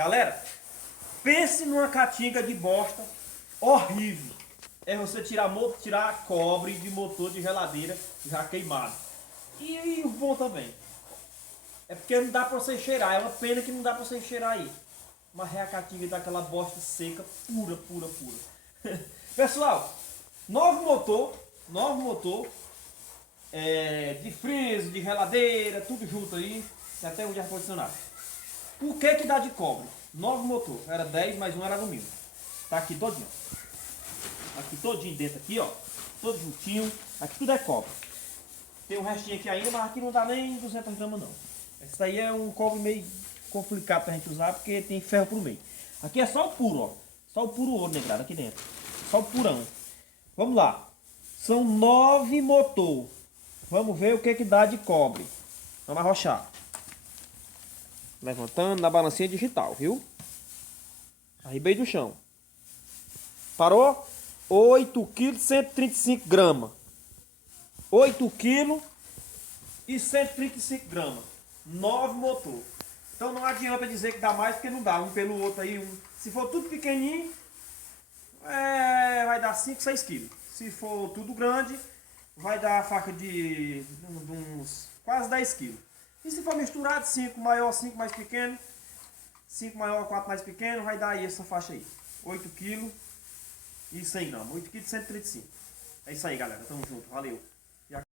Galera, pense numa catinga de bosta horrível. É você tirar cobre de motor de geladeira já queimado. E o bom também. É porque não dá pra você cheirar. É uma pena que não dá pra você cheirar aí. Uma reacatinga daquela bosta seca, pura, pura, pura. Pessoal, novo motor, de freezer, de geladeira, tudo junto aí, e até o de ar-condicionado. O que dá de cobre? Novo motor, era 10, mais um era alumínio. Tá aqui todinho. Aqui todinho dentro aqui, ó. Todo juntinho. Aqui tudo é cobre. Tem um restinho aqui ainda, mas aqui não dá nem 200 gramas não. Esse daí é um cobre meio complicado pra gente usar, porque tem ferro por meio. Aqui é só o puro, ó. Só o puro ouro, negrado, aqui dentro. Só o purão. Vamos lá. São 9 motor. Vamos ver o que dá de cobre. Vamos arrochar. Levantando na balancinha digital, viu? Arribei do chão. Parou? 8 kg 135 gramas. 8 kg e 135 gramas. 9 motor. Então não adianta dizer que dá mais, porque não dá. Um pelo outro aí. Se for tudo pequenininho, vai dar 5, 6 kg. Se for tudo grande, vai dar a faixa de uns quase 10 kg. E se for misturado, 5 maior, 5 mais pequeno, 5 maior, 4 mais pequeno, vai dar aí essa faixa aí. 8 kg e 100 gramas. 8 kg e 135. É isso aí, galera. Tamo junto. Valeu.